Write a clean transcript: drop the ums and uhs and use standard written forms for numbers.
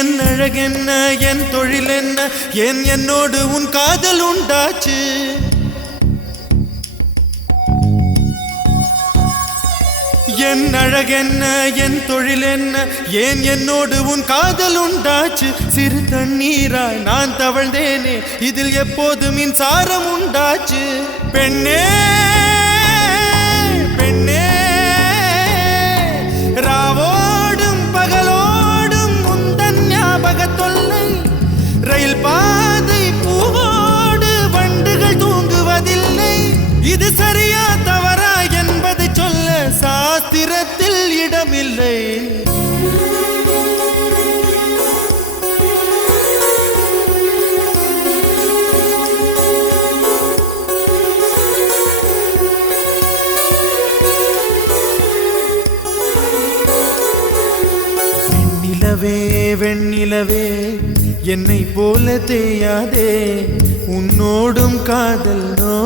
என் அழகென்ன என் தொழில் என்ன ஏன் என்னோடு உன் காதல் உண்டாச்சு என் அழகென்ன என் தொழில் என்ன ஏன் என்னோடு உன் காதல் உண்டாச்சு சிறு தண்ணீராய் நான் தவழ்ந்தேனே இதில் எப்போது மின்சாரம் உண்டாச்சு பெண்ணே பெண்ணே ராவோடும் பகலோடும் உந்தன் ஞாபக தொல்லை ரயில் பாதை பூவோடு வண்டுகள் தூங்குவதில்லை இது சரியா தவறா என்பதை சொல்ல சாஸ்திரத்தில் இடமில்லை வெண்ணிலவே வெண்ணிலவே என்னை போல தேயாதே உன்னோடும் காதல் நோ